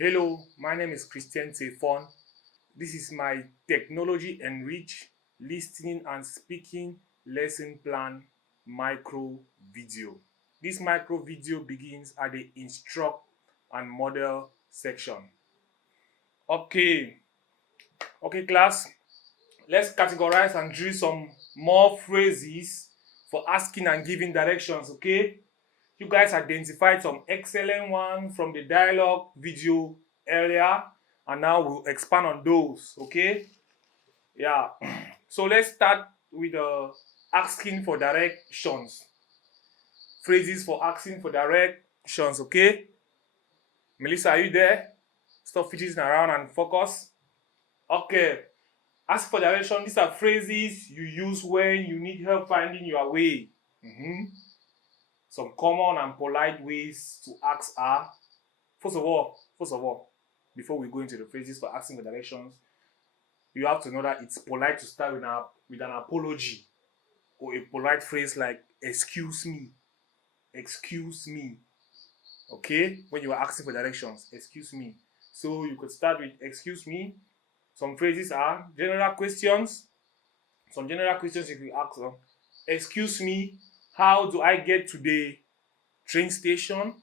Hello, my name is Christian Tefon. This is my technology enriched listening and speaking lesson plan micro video. This micro video begins at the instruct and model section. Okay, okay, class. Let's categorize and drill some more phrases for asking and giving directions. Okay, you guys identified some excellent ones from the dialogue video earlier, and now we'll expand on those. Okay, yeah. So let's start with asking for directions. Phrases for asking for directions. Okay, Melissa, are you there? Stop fidgeting around and focus. Okay, ask for direction. These are phrases you use when you need help finding your way. Some common and polite ways to ask are, first of all, before we go into the phrases for asking for directions, you have to know that it's polite to start with an apology or a polite phrase like excuse me, excuse me. Okay, when you are asking for directions, excuse me. So you could start with excuse me. Some phrases are general questions. Some general questions if you ask them, excuse me, how do I get to the train station,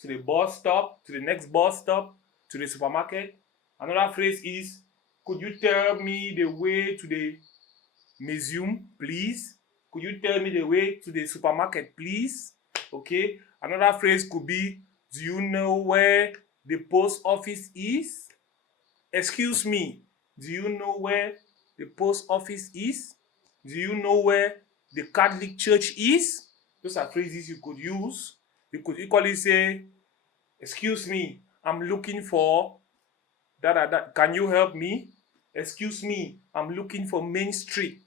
to the bus stop, to the next bus stop, to the supermarket? Another phrase is, could you tell me the way to the museum, please? Could you tell me the way to the supermarket, please? Okay. Another phrase could be, do you know where the post office is? Excuse me, do you know where the post office is? Do you know where the Catholic Church is? Those are phrases you could use. You could equally say, excuse me, I'm looking for that. Can you help me? Excuse me, I'm looking for Main Street.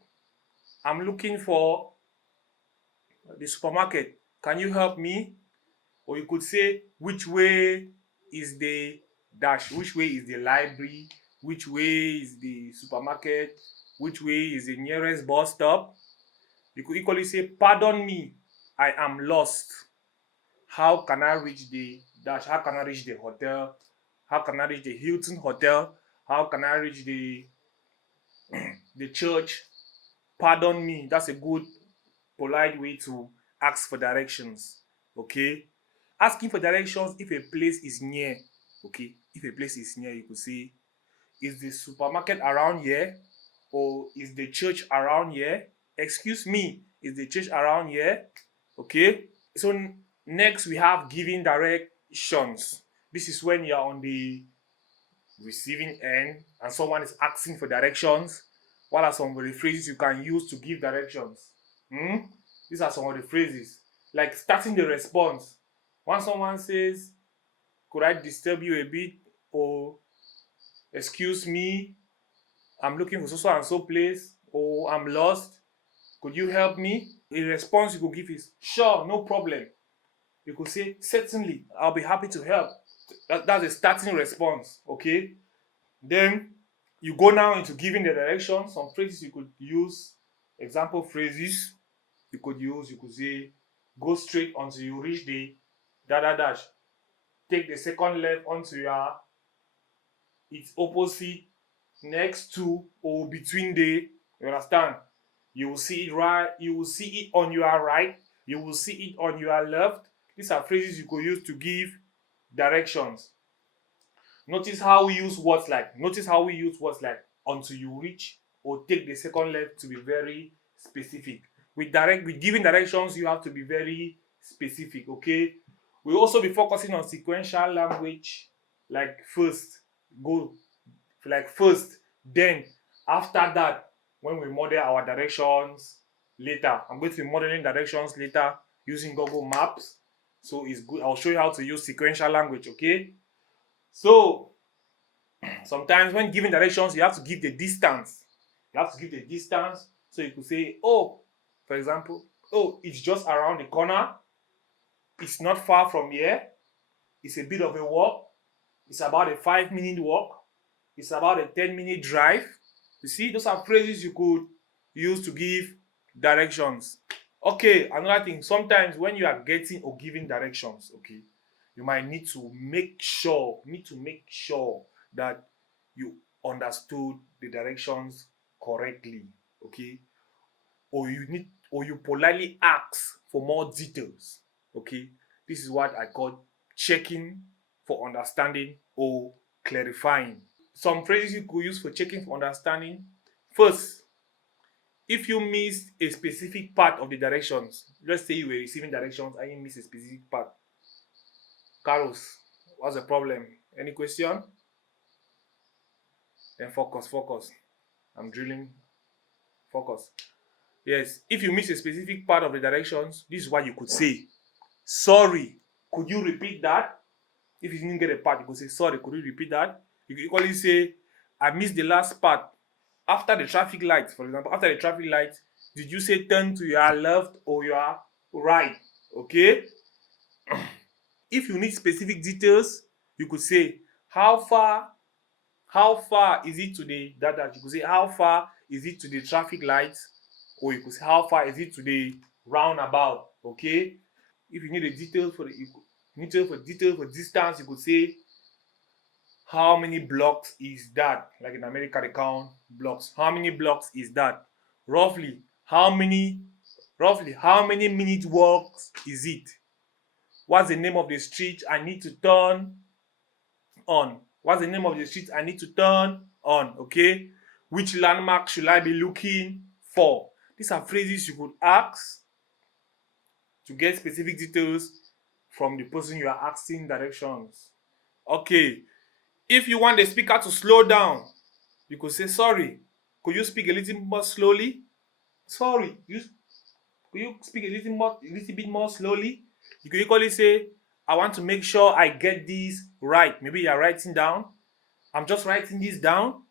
I'm looking for the supermarket. Can you help me? Or you could say, which way is the dash? Which way is the library? Which way is the supermarket? Which way is the nearest bus stop? You could equally say, pardon me, I am lost. How can I reach the dash? How can I reach the hotel? How can I reach the Hilton Hotel? How can I reach the church? Pardon me. That's a good polite way to ask for directions. Okay. Asking for directions if a place is near. Okay. If a place is near, you could say, is the supermarket around here? Or is the church around here? Excuse me, is the church around here? Okay. So next we have giving directions. This is when you're on the receiving end and someone is asking for directions. What are some of the phrases you can use to give directions? These are some of the phrases. Like starting the response. When someone says, could I disturb you a bit? Or excuse me, I'm looking for so and so place. Or I'm lost. Could you help me? A response you could give is, sure, no problem. You could say, certainly, I'll be happy to help. That's a starting response. Okay. Then you go now into giving the direction. Some phrases you could use, example phrases you could say, go straight until you reach the dash. Take the second left onto its opposite, next to, or between the, you understand? You will see it right, you will see it on your right, you will see it on your left. These are phrases you could use to give directions. Notice how we use words like. Notice how we use words like until you reach or take the second left to be very specific. With giving directions, you have to be very specific. Okay. We'll also be focusing on sequential language, like first, go, like first, then after that, when we model our directions later. I'm going to be modeling directions later using Google Maps. So it's good. I'll show you how to use sequential language. Okay. So sometimes when giving directions, you have to give the distance. You have to give the distance. So you could say, oh, for example, oh, it's just around the corner. It's not far from here. It's a bit of a walk. It's about a 5-minute walk. It's about a 10-minute drive. You see, those are phrases you could use to give directions. Okay, another thing. Sometimes when you are getting or giving directions, okay, you might need to make sure that you understood the directions correctly, okay? Or you politely ask for more details, okay? This is what I call checking for understanding or clarifying. Some phrases you could use for checking for understanding. First, if you missed a specific part of the directions, let's say you were receiving directions and you missed a specific part. Carlos, what's the problem? Any question? Then focus. I'm drilling. Focus. Yes, if you miss a specific part of the directions, this is what you could say. Sorry, could you repeat that? If you didn't get a part, you could say, sorry, could you repeat that? You could equally say, I missed the last part. After the traffic light, for example, after the traffic light, did you say turn to your left or your right? Okay? If you need specific details, you could say, how far is it to the that you could say how far is it to the traffic lights, or you could say how far is it to the roundabout. Okay, if you need a detail for distance, you could say how many blocks is that. Like in America they count blocks. How many blocks is that? Roughly how many minute walks is it? What's the name of the street I need to turn on? What's the name of the street I need to turn on? Okay. Which landmark should I be looking for? These are phrases you could ask to get specific details from the person you are asking directions. Okay. If you want the speaker to slow down, you could say, sorry, could you speak a little more slowly? Sorry, could you speak a little bit more slowly? You could equally say, I want to make sure I get this right. Maybe you are writing down. I'm just writing this down.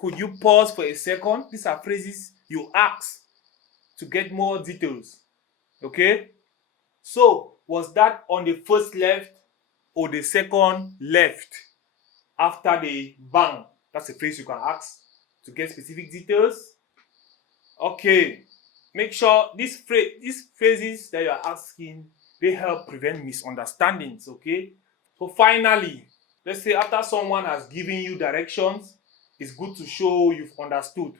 Could you pause for a second? These are phrases you ask to get more details. Okay? So, was that on the first left or the second left after the bang? That's a phrase you can ask to get specific details. Okay. Make sure these phrases that you are asking, they help prevent misunderstandings. Okay? So finally, let's say after someone has given you directions, it's good to show you've understood.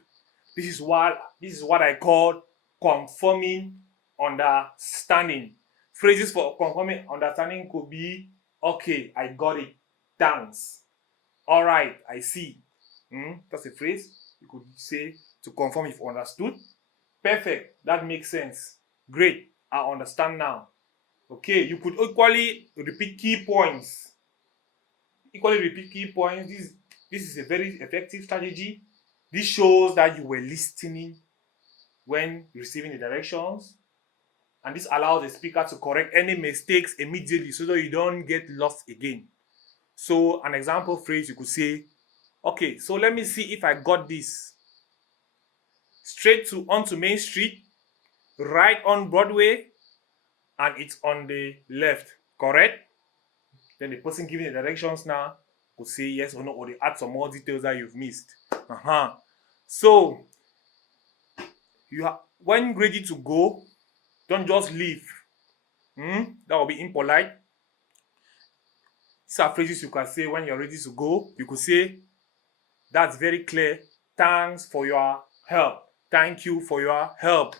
This is what I call confirming understanding. Phrases for confirming understanding could be, okay, I got it, thanks. All right, I see. That's a phrase you could say to confirm if understood. Perfect, that makes sense. Great, I understand now. Okay, you could equally repeat key points. This is a very effective strategy. This shows that you were listening when receiving the directions, and this allows the speaker to correct any mistakes immediately so that you don't get lost again. So an example phrase you could say, okay, so let me see if I got this. Straight onto Main Street, right on Broadway, and it's on the left, correct? Then the person giving the directions now could say yes or no, or they add some more details that you've missed. So when ready to go, don't just leave. That will be impolite. These are phrases you can say when you're ready to go. You could say, that's very clear. Thanks for your help. Thank you for your help.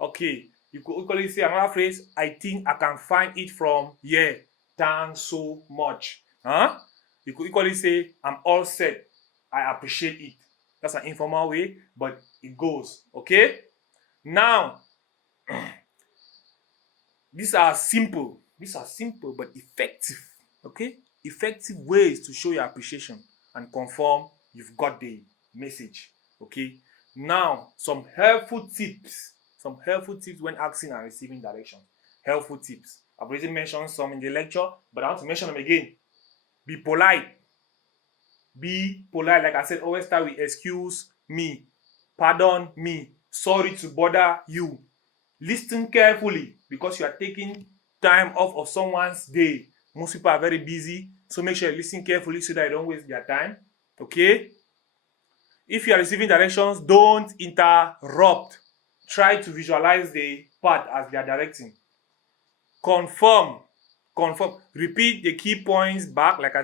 Okay. You could equally say another phrase, I think I can find it from here. Thanks so much. You could equally say, I'm all set. I appreciate it. That's an informal way, but it goes. Okay? Now, these are simple but effective. Okay? Effective ways to show your appreciation and confirm you've got the message. Okay? Now, some helpful tips when asking and receiving directions. Helpful tips. I've already mentioned some in the lecture, but I want to mention them again. Be polite. Like I said, always start with excuse me, pardon me, sorry to bother you. Listen carefully because you are taking time off of someone's day. Most people are very busy, so make sure you listen carefully so that you don't waste their time. Okay? If you are receiving directions, don't interrupt. Try to visualize the part as they are directing. Confirm. confirm, repeat the key points back like I